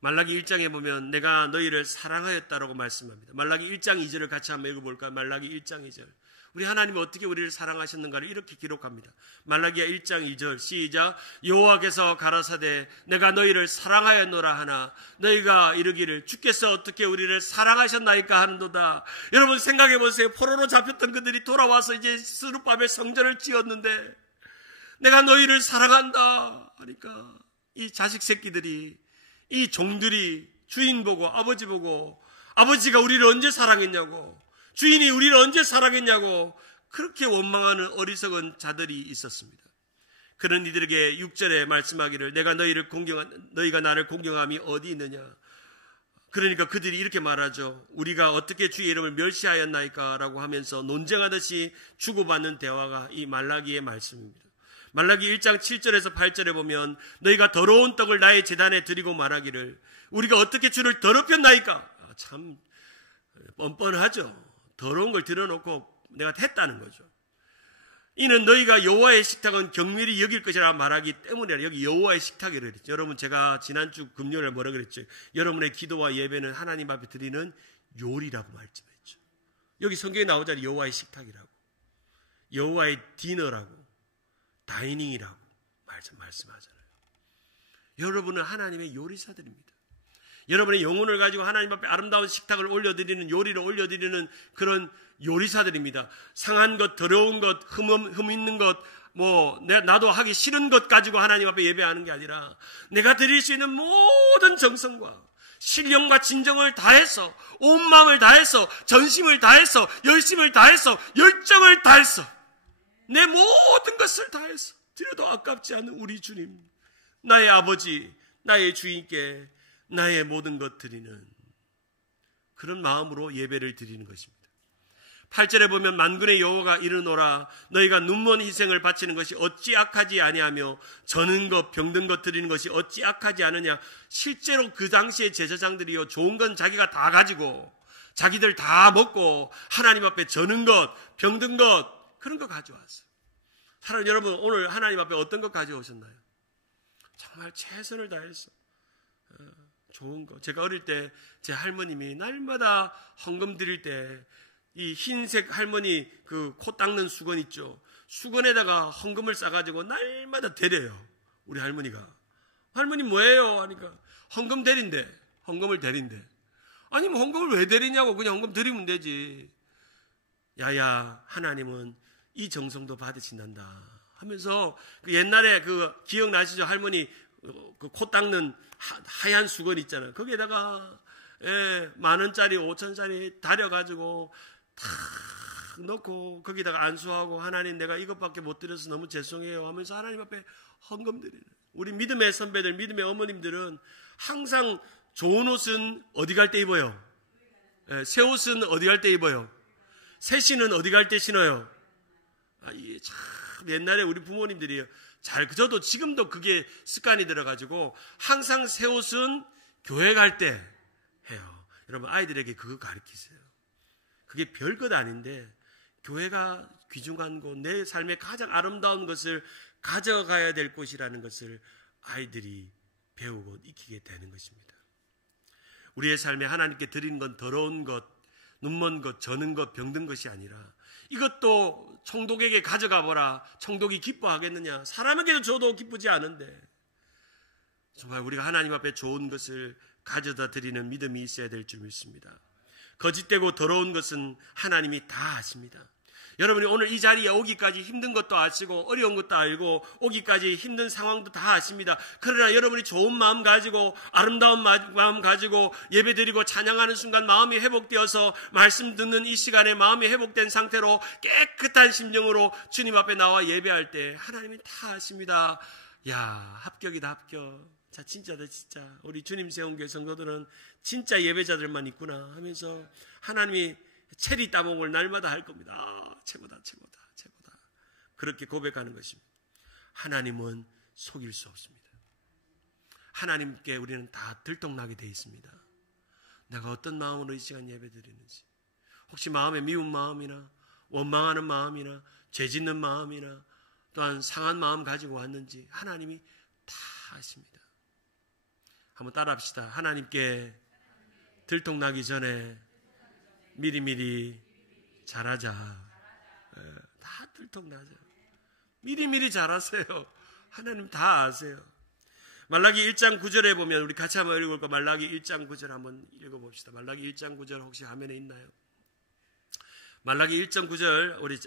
말라기 1장에 보면 내가 너희를 사랑하였다라고 말씀합니다. 말라기 1장 2절을 같이 한번 읽어볼까요? 말라기 1장 2절. 우리 하나님은 어떻게 우리를 사랑하셨는가를 이렇게 기록합니다. 말라기야 1장 2절 시작. 여호와께서 가라사대 내가 너희를 사랑하였노라 하나 너희가 이르기를 주께서 어떻게 우리를 사랑하셨나이까 하는도다. 여러분 생각해 보세요. 포로로 잡혔던 그들이 돌아와서 이제 스룹바벨 성전을 지었는데 내가 너희를 사랑한다 하니까 이 자식 새끼들이, 이 종들이 주인 보고 아버지 보고, 아버지가 우리를 언제 사랑했냐고, 주인이 우리를 언제 사랑했냐고 그렇게 원망하는 어리석은 자들이 있었습니다. 그런 이들에게 6절에 말씀하기를 내가 너희가 나를 공경함이 어디 있느냐. 그러니까 그들이 이렇게 말하죠. 우리가 어떻게 주의 이름을 멸시하였나이까 라고 하면서 논쟁하듯이 주고받는 대화가 이 말라기의 말씀입니다. 말라기 1장 7절에서 8절에 보면 너희가 더러운 떡을 나의 제단에 드리고 말하기를 우리가 어떻게 주를 더럽혔나이까. 참 뻔뻔하죠. 더러운 걸 들여놓고 내가 했다는 거죠. 이는 너희가 여호와의 식탁은 경밀히 여길 것이라 말하기 때문이라. 여기 여호와의 식탁이라고 그랬죠. 여러분 제가 지난주 금요일에 뭐라 그랬죠? 여러분의 기도와 예배는 하나님 앞에 드리는 요리라고 말씀했죠. 여기 성경에 나오잖아요. 여호와의 식탁이라고, 여호와의 디너라고, 다이닝이라고 말씀하잖아요. 여러분은 하나님의 요리사들입니다. 여러분의 영혼을 가지고 하나님 앞에 아름다운 식탁을 올려드리는, 요리를 올려드리는 그런 요리사들입니다. 상한 것, 더러운 것, 흠 있는 것, 나도 하기 싫은 것 가지고 하나님 앞에 예배하는 게 아니라 내가 드릴 수 있는 모든 정성과 신령과 진정을 다해서, 온 마음을 다해서, 전심을 다해서, 열심을 다해서, 열정을 다해서, 내 모든 것을 다해서 드려도 아깝지 않은 우리 주님, 나의 아버지, 나의 주인께 나의 모든 것 드리는 그런 마음으로 예배를 드리는 것입니다. 8절에 보면 만군의 여호와가 이르노라 너희가 눈먼 희생을 바치는 것이 어찌 악하지 아니하며 저는 것 병든 것 드리는 것이 어찌 악하지 않으냐. 실제로 그 당시의 제사장들이요, 좋은 건 자기가 다 가지고 자기들 다 먹고 하나님 앞에 저는 것, 병든 것, 그런 거 가져왔어요. 사랑하는 여러분, 오늘 하나님 앞에 어떤 것 가져오셨나요? 정말 최선을 다해서 좋은 거. 제가 어릴 때 제 할머님이 날마다 헌금 드릴 때 이 흰색 할머니 그 코 닦는 수건 있죠. 수건에다가 헌금을 싸가지고 날마다 데려요. 우리 할머니가. 할머니 뭐예요? 하니까 헌금 대린대. 헌금을 대린대. 아니 뭐 헌금을 왜 대리냐고, 그냥 헌금 드리면 되지. 야야, 하나님은 이 정성도 받으신단다 하면서 그 옛날에 그 기억나시죠? 할머니 그 코 닦는 하얀 수건 있잖아요. 거기에다가 10,000원짜리 5,000원짜리 다려가지고 탁 넣고 거기다가 안수하고 하나님 내가 이것밖에 못 드려서 너무 죄송해요 하면서 하나님 앞에 헌금 드리는 우리 믿음의 선배들, 믿음의 어머님들은 항상 좋은 옷은 어디 갈 때 입어요? 새 옷은 어디 갈 때 입어요? 새 신은 어디 갈 때 신어요? 이게 참 옛날에 우리 부모님들이요, 저도 지금도 그게 습관이 들어가지고 항상 새 옷은 교회 갈 때 해요. 여러분 아이들에게 그거 가르치세요. 그게 별것 아닌데 교회가 귀중한 곳, 내 삶의 가장 아름다운 것을 가져가야 될 곳이라는 것을 아이들이 배우고 익히게 되는 것입니다. 우리의 삶에 하나님께 드리는 건 더러운 것, 눈먼 것, 저는 것, 병든 것이 아니라 이것도 총독에게 가져가 보라. 총독이 기뻐하겠느냐? 사람에게도 줘도 기쁘지 않은데 정말 우리가 하나님 앞에 좋은 것을 가져다 드리는 믿음이 있어야 될 줄 믿습니다. 거짓되고 더러운 것은 하나님이 다 아십니다. 여러분이 오늘 이 자리에 오기까지 힘든 것도 아시고 어려운 것도 알고 오기까지 힘든 상황도 다 아십니다. 그러나 여러분이 좋은 마음 가지고 아름다운 마음 가지고 예배드리고 찬양하는 순간 마음이 회복되어서 말씀 듣는 이 시간에 마음이 회복된 상태로 깨끗한 심정으로 주님 앞에 나와 예배할 때 하나님이 다 아십니다. 야, 합격이다, 합격. 자, 진짜다, 진짜. 우리 주님 세운 교회 성도들은 진짜 예배자들만 있구나 하면서 하나님이 체리 따먹을 날마다 할 겁니다. 아, 최고다, 최고다, 최고다. 그렇게 고백하는 것입니다. 하나님은 속일 수 없습니다. 하나님께 우리는 다 들통나게 되어 있습니다. 내가 어떤 마음으로 이 시간 예배드리는지, 혹시 마음에 미운 마음이나 원망하는 마음이나 죄짓는 마음이나 또한 상한 마음 가지고 왔는지 하나님이 다 아십니다. 한번 따라합시다. 하나님께 들통나기 전에 미리미리 잘하자. 다 들통나죠. 미리미리 잘하세요. 하나님 다 아세요. 말라기 1장 9절에 보면 우리 같이 한번 읽어볼까? 말라기 1장 9절 한번 읽어봅시다. 말라기 1장 9절 혹시 화면에 있나요? 말라기 1장 9절 우리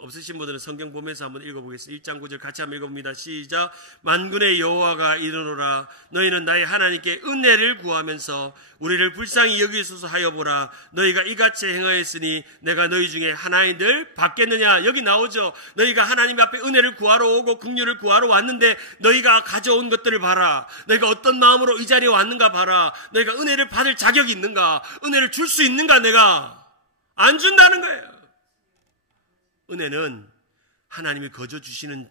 없으신 분들은 성경 보면서 한번 읽어보겠습니다. 1장 9절 같이 한번 읽어봅니다. 시작. 만군의 여호와가 이르노라 너희는 나의 하나님께 은혜를 구하면서 우리를 불쌍히 여기소서 하여 보라. 너희가 이같이 행하였으니 내가 너희 중에 하나인들 받겠느냐. 여기 나오죠. 너희가 하나님 앞에 은혜를 구하러 오고 긍휼을 구하러 왔는데 너희가 가져온 것들을 봐라. 너희가 어떤 마음으로 이 자리에 왔는가 봐라. 너희가 은혜를 받을 자격이 있는가, 은혜를 줄 수 있는가. 내가 안 준다는 거예요. 은혜는 하나님이 거저 주시는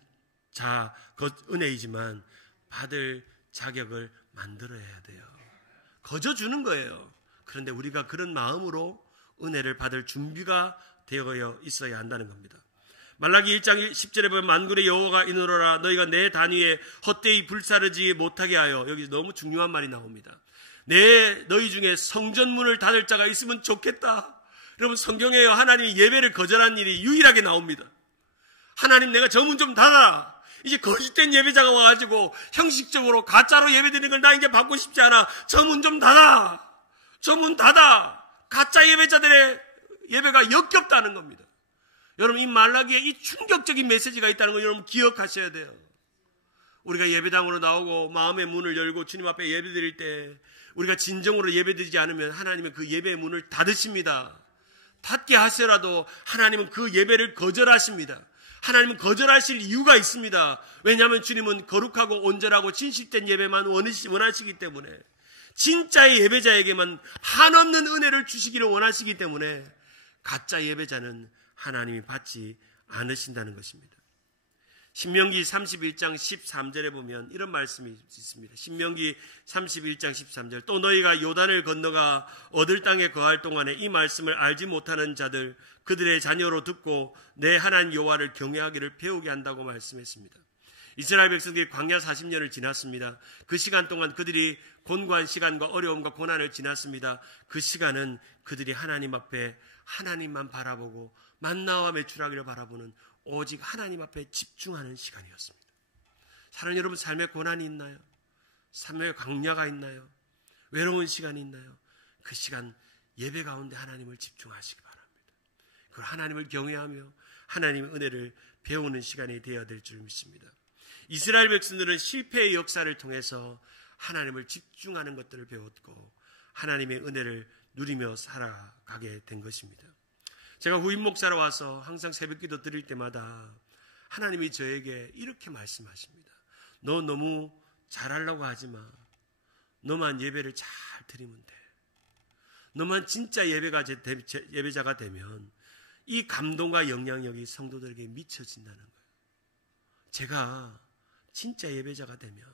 은혜이지만 받을 자격을 만들어야 돼요. 거저 주는 거예요. 그런데 우리가 그런 마음으로 은혜를 받을 준비가 되어 있어야 한다는 겁니다. 말라기 1장 10절에 보면 만군의 여호와가 이르노라 너희가 내 단위에 헛되이 불사르지 못하게 하여, 여기 너무 중요한 말이 나옵니다. 너희 중에 성전문을 닫을 자가 있으면 좋겠다. 여러분, 성경에 하나님이 예배를 거절한 일이 유일하게 나옵니다. 하나님, 내가 저 문 좀 닫아라. 이제 거짓된 예배자가 와가지고 형식적으로 가짜로 예배드리는 걸 나 이제 받고 싶지 않아. 저 문 좀 닫아. 저 문 닫아. 가짜 예배자들의 예배가 역겹다는 겁니다. 여러분, 이 말라기에 이 충격적인 메시지가 있다는 걸 여러분 기억하셔야 돼요. 우리가 예배당으로 나오고 마음의 문을 열고 주님 앞에 예배드릴 때 우리가 진정으로 예배드리지 않으면 하나님은 그 예배의 문을 닫으십니다. 닫게 하시더라도 하나님은 그 예배를 거절하십니다. 하나님은 거절하실 이유가 있습니다. 왜냐하면 주님은 거룩하고 온전하고 진실된 예배만 원하시기 때문에, 진짜의 예배자에게만 한없는 은혜를 주시기를 원하시기 때문에 가짜 예배자는 하나님이 받지 않으신다는 것입니다. 신명기 31장 13절에 보면 이런 말씀이 있습니다. 신명기 31장 13절 또 너희가 요단을 건너가 얻을 땅에 거할 동안에 이 말씀을 알지 못하는 자들 그들의 자녀로 듣고 내 하나님 여호와를 경외하기를 배우게 한다고 말씀했습니다. 이스라엘 백성들이 광야 40년을 지났습니다. 그 시간 동안 그들이 곤고한 시간과 어려움과 고난을 지났습니다. 그 시간은 그들이 하나님 앞에 하나님만 바라보고 만나와 메추라기를 바라보는 오직 하나님 앞에 집중하는 시간이었습니다. 사랑하는 여러분, 삶에 고난이 있나요? 삶에 광야가 있나요? 외로운 시간이 있나요? 그 시간 예배 가운데 하나님을 집중하시기 바랍니다. 그걸 하나님을 경외하며 하나님의 은혜를 배우는 시간이 되어야 될 줄 믿습니다. 이스라엘 백성들은 실패의 역사를 통해서 하나님을 집중하는 것들을 배웠고 하나님의 은혜를 누리며 살아가게 된 것입니다. 제가 후임 목사로 와서 항상 새벽기도 드릴 때마다 하나님이 저에게 이렇게 말씀하십니다. 너 너무 잘하려고 하지 마. 너만 예배를 잘 드리면 돼. 너만 진짜 예배자가 되면 이 감동과 영향력이 성도들에게 미쳐진다는 거예요. 제가 진짜 예배자가 되면,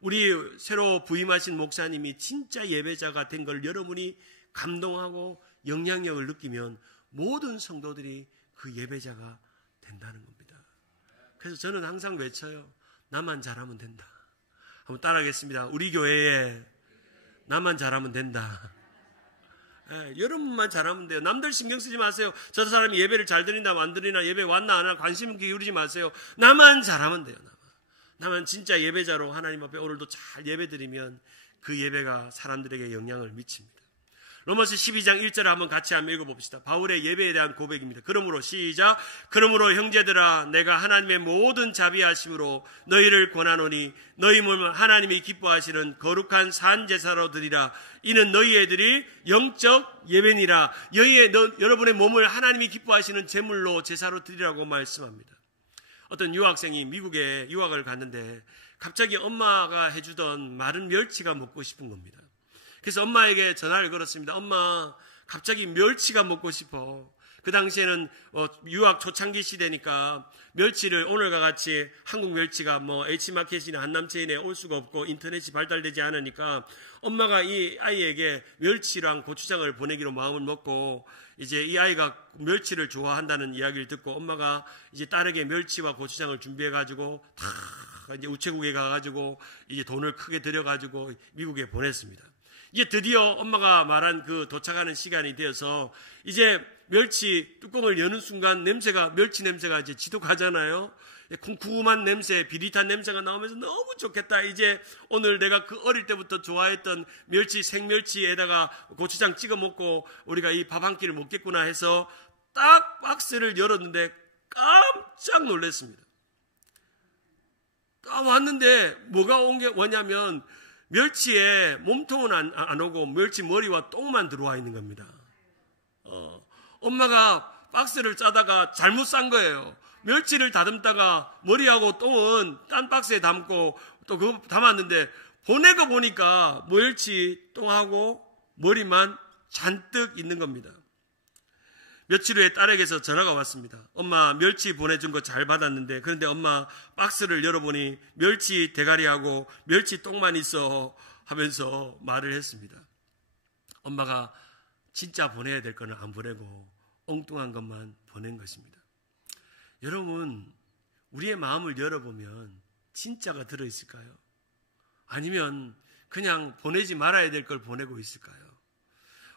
우리 새로 부임하신 목사님이 진짜 예배자가 된 걸 여러분이 감동하고 영향력을 느끼면 모든 성도들이 그 예배자가 된다는 겁니다. 그래서 저는 항상 외쳐요. 나만 잘하면 된다. 한번 따라하겠습니다. 우리 교회에 나만 잘하면 된다. 여러분만 잘하면 돼요. 남들 신경 쓰지 마세요. 저 사람이 예배를 잘 드린다 안 드리나, 예배 왔나 안 왔나 관심 기울이지 마세요. 나만 잘하면 돼요. 나만 진짜 예배자로 하나님 앞에 오늘도 잘 예배드리면 그 예배가 사람들에게 영향을 미칩니다. 로마서 12장 1절을 한번 같이 한번 읽어봅시다. 바울의 예배에 대한 고백입니다. 그러므로 시작. 그러므로 형제들아 내가 하나님의 모든 자비하심으로 너희를 권하노니 너희 몸을 하나님이 기뻐하시는 거룩한 산제사로 드리라. 이는 너희의 드릴 영적 예배니라. 여러분의 몸을 하나님이 기뻐하시는 제물로 제사로 드리라고 말씀합니다. 어떤 유학생이 미국에 유학을 갔는데 갑자기 엄마가 해주던 마른 멸치가 먹고 싶은 겁니다. 그래서 엄마에게 전화를 걸었습니다. 엄마, 갑자기 멸치가 먹고 싶어. 그 당시에는 유학 초창기 시대니까 멸치를 오늘과 같이 한국 멸치가 H마켓이나 한남체인에 올 수가 없고 인터넷이 발달되지 않으니까 엄마가 이 아이에게 멸치랑 고추장을 보내기로 마음을 먹고 이제 이 아이가 멸치를 좋아한다는 이야기를 듣고 엄마가 이제 딸에게 멸치와 고추장을 준비해가지고 다 이제 우체국에 가가지고 이제 돈을 크게 들여가지고 미국에 보냈습니다. 이제 드디어 엄마가 말한 그 도착하는 시간이 되어서 이제 멸치 뚜껑을 여는 순간 멸치 냄새가 이제 지독하잖아요. 쿰쿰한 냄새, 비릿한 냄새가 나오면서 너무 좋겠다. 이제 오늘 내가 그 어릴 때부터 좋아했던 생멸치에다가 고추장 찍어 먹고 우리가 이 밥 한 끼를 먹겠구나 해서 딱 박스를 열었는데 깜짝 놀랐습니다. 딱 왔는데 뭐가 왔냐면 멸치에 몸통은 안 오고 멸치 머리와 똥만 들어와 있는 겁니다. 엄마가 박스를 짜다가 잘못 싼 거예요. 멸치를 다듬다가 머리하고 똥은 딴 박스에 담고 또 그거 담았는데 보내고 보니까 멸치 똥하고 머리만 잔뜩 있는 겁니다. 며칠 후에 딸에게서 전화가 왔습니다. 엄마, 멸치 보내준 거 잘 받았는데 그런데 엄마 박스를 열어보니 멸치 대가리하고 멸치 똥만 있어 하면서 말을 했습니다. 엄마가 진짜 보내야 될 거는 안 보내고 엉뚱한 것만 보낸 것입니다. 여러분, 우리의 마음을 열어보면 진짜가 들어있을까요? 아니면 그냥 보내지 말아야 될 걸 보내고 있을까요?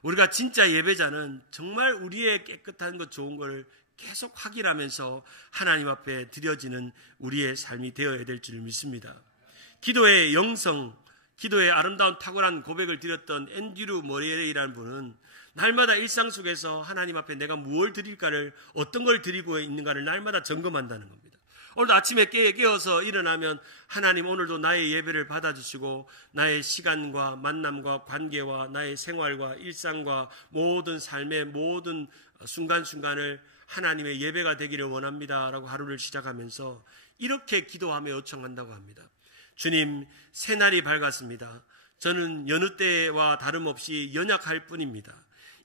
우리가 진짜 예배자는 정말 우리의 깨끗한 것 좋은 걸 계속 확인하면서 하나님 앞에 드려지는 우리의 삶이 되어야 될 줄 믿습니다. 기도의 영성, 기도의 아름다운 탁월한 고백을 드렸던 앤드류 머리에이라는 분은 날마다 일상 속에서 하나님 앞에 내가 무엇을 드릴까를 어떤 걸 드리고 있는가를 날마다 점검한다는 겁니다. 오늘도 아침에 깨어서 일어나면 하나님 오늘도 나의 예배를 받아주시고 나의 시간과 만남과 관계와 나의 생활과 일상과 모든 삶의 모든 순간순간을 하나님의 예배가 되기를 원합니다 라고 하루를 시작하면서 이렇게 기도하며 요청한다고 합니다. 주님, 새날이 밝았습니다. 저는 여느 때와 다름없이 연약할 뿐입니다.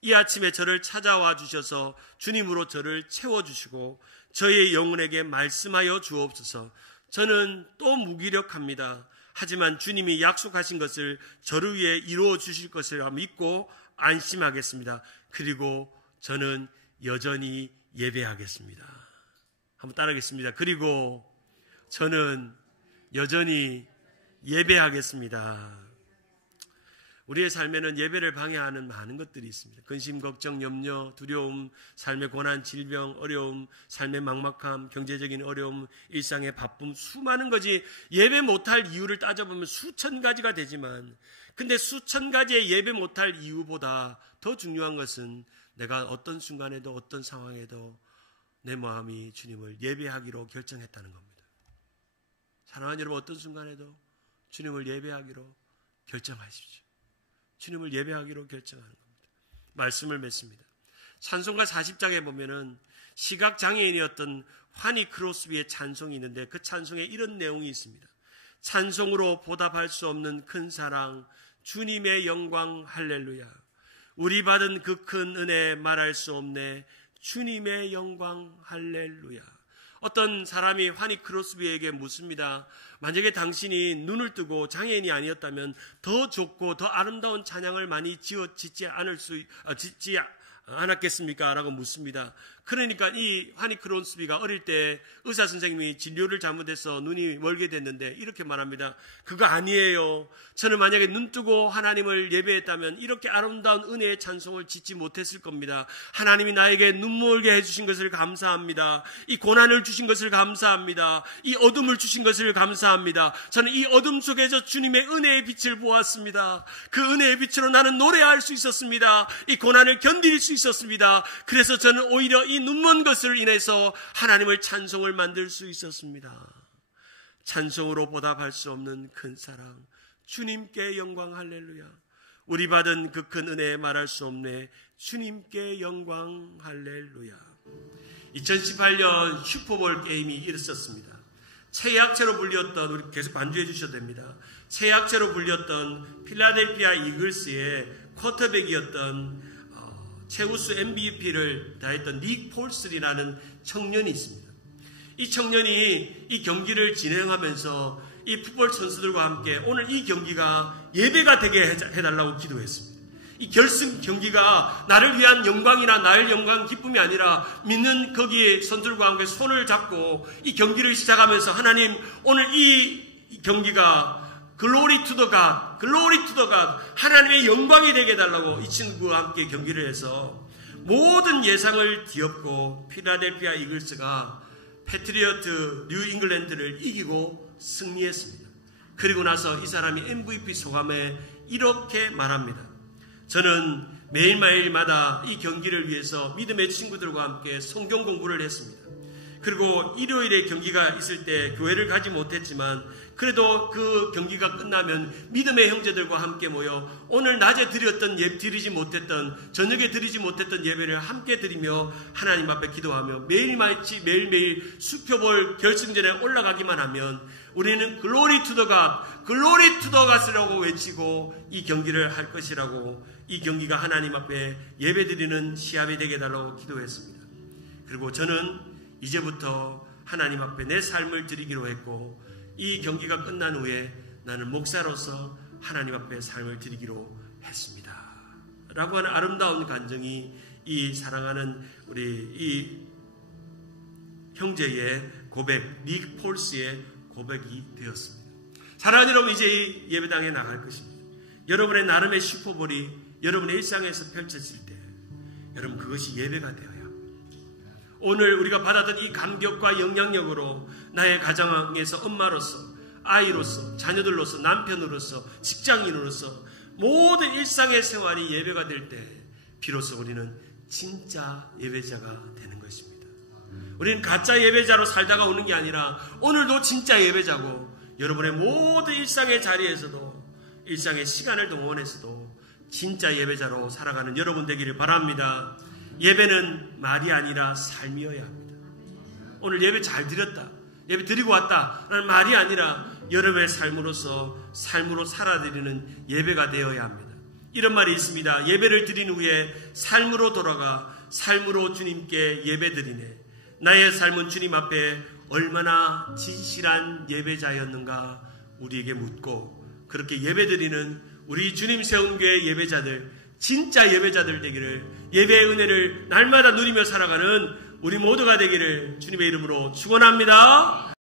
이 아침에 저를 찾아와 주셔서 주님으로 저를 채워주시고 저의 영혼에게 말씀하여 주옵소서. 저는 또 무기력합니다. 하지만 주님이 약속하신 것을 저를 위해 이루어 주실 것을 믿고 안심하겠습니다. 그리고 저는 여전히 예배하겠습니다. 한번 따라하겠습니다. 그리고 저는 여전히 예배하겠습니다. 우리의 삶에는 예배를 방해하는 많은 것들이 있습니다. 근심, 걱정, 염려, 두려움, 삶의 고난, 질병, 어려움, 삶의 막막함, 경제적인 어려움, 일상의 바쁨, 수많은 것이 예배 못할 이유를 따져보면 수천 가지가 되지만 근데 수천 가지의 예배 못할 이유보다 더 중요한 것은 내가 어떤 순간에도 어떤 상황에도 내 마음이 주님을 예배하기로 결정했다는 겁니다. 사랑하는 여러분, 어떤 순간에도 주님을 예배하기로 결정하십시오. 주님을 예배하기로 결정하는 겁니다. 말씀을 맺습니다. 찬송가 40장에 보면은 시각장애인이었던 환희 크로스비의 찬송이 있는데 그 찬송에 이런 내용이 있습니다. 찬송으로 보답할 수 없는 큰 사랑, 주님의 영광 할렐루야. 우리 받은 그 큰 은혜 말할 수 없네. 주님의 영광 할렐루야. 어떤 사람이 환희 크로스비에게 묻습니다. 만약에 당신이 눈을 뜨고 장애인이 아니었다면 더 좋고 더 아름다운 찬양을 많이 짓지 않았겠습니까? 라고 묻습니다. 그러니까 이 하니 크론스비가 어릴 때 의사 선생님이 진료를 잘못해서 눈이 멀게 됐는데 이렇게 말합니다. 그거 아니에요. 저는 만약에 눈 뜨고 하나님을 예배했다면 이렇게 아름다운 은혜의 찬송을 짓지 못했을 겁니다. 하나님이 나에게 눈 멀게 해주신 것을 감사합니다. 이 고난을 주신 것을 감사합니다. 이 어둠을 주신 것을 감사합니다. 저는 이 어둠 속에서 주님의 은혜의 빛을 보았습니다. 그 은혜의 빛으로 나는 노래할 수 있었습니다. 이 고난을 견딜 수 있었습니다. 그래서 저는 오히려 이 눈먼 것을 인해서 하나님을 찬송을 만들 수 있었습니다. 찬송으로 보답할 수 없는 큰 사랑, 주님께 영광. 할렐루야. 우리 받은 그 큰 은혜에 말할 수 없네. 주님께 영광. 할렐루야. 2018년 슈퍼볼 게임이 있었습니다. 최약체로 불렸던, 우리 계속 반주해 주셔도 됩니다. 최약체로 불렸던 필라델피아 이글스의 쿼터백이었던 최우수 MVP를 다했던 닉 폴슬이라는 청년이 있습니다. 이 청년이 이 경기를 진행하면서 이 풋볼 선수들과 함께 오늘 이 경기가 예배가 되게 해달라고 기도했습니다. 이 결승 경기가 나를 위한 영광이나 나의 영광 기쁨이 아니라 믿는 거기 선수들과 함께 손을 잡고 이 경기를 시작하면서 하나님 오늘 이 경기가 글로리 투 더 갓, 글로리 투 더 갓, 하나님의 영광이 되게 해달라고 이 친구와 함께 경기를 해서 모든 예상을 뒤엎고 필라델피아 이글스가 패트리어트 뉴 잉글랜드를 이기고 승리했습니다. 그리고 나서 이 사람이 MVP 소감에 이렇게 말합니다. 저는 매일마다 이 경기를 위해서 믿음의 친구들과 함께 성경 공부를 했습니다. 그리고 일요일에 경기가 있을 때 교회를 가지 못했지만 그래도 그 경기가 끝나면 믿음의 형제들과 함께 모여 오늘 낮에 드리지 못했던 저녁에 드리지 못했던 예배를 함께 드리며 하나님 앞에 기도하며 매일매일 수표볼 결승전에 올라가기만 하면 우리는 글로리 투 더 갓, 글로리 투 더 갓이라고 외치고 이 경기를 할 것이라고 이 경기가 하나님 앞에 예배드리는 시합이 되게 해달라고 기도했습니다. 그리고 저는 이제부터 하나님 앞에 내 삶을 드리기로 했고 이 경기가 끝난 후에 나는 목사로서 하나님 앞에 삶을 드리기로 했습니다. 라고 하는 아름다운 간증이 이 사랑하는 우리 이 형제의 고백, 닉 폴스의 고백이 되었습니다. 사랑하는 여러분, 이제 이 예배당에 나갈 것입니다. 여러분의 나름의 슈퍼볼이 여러분의 일상에서 펼쳐질 때 여러분 그것이 예배가 되어야 오늘 우리가 받았던 이 감격과 영향력으로 나의 가정에서 엄마로서 아이로서 자녀들로서 남편으로서 직장인으로서 모든 일상의 생활이 예배가 될 때 비로소 우리는 진짜 예배자가 되는 것입니다. 우리는 가짜 예배자로 살다가 오는 게 아니라 오늘도 진짜 예배자고 여러분의 모든 일상의 자리에서도 일상의 시간을 동원해서도 진짜 예배자로 살아가는 여러분 되기를 바랍니다. 예배는 말이 아니라 삶이어야 합니다. 오늘 예배 잘 드렸다, 예배 드리고 왔다 라는 말이 아니라 여러분의 삶으로 살아드리는 예배가 되어야 합니다. 이런 말이 있습니다. 예배를 드린 후에 삶으로 돌아가 삶으로 주님께 예배 드리네. 나의 삶은 주님 앞에 얼마나 진실한 예배자였는가 우리에게 묻고 그렇게 예배 드리는 우리 주님 세운 교회 예배자들, 진짜 예배자들 되기를, 예배의 은혜를 날마다 누리며 살아가는 우리 모두가 되기를 주님의 이름으로 축원합니다.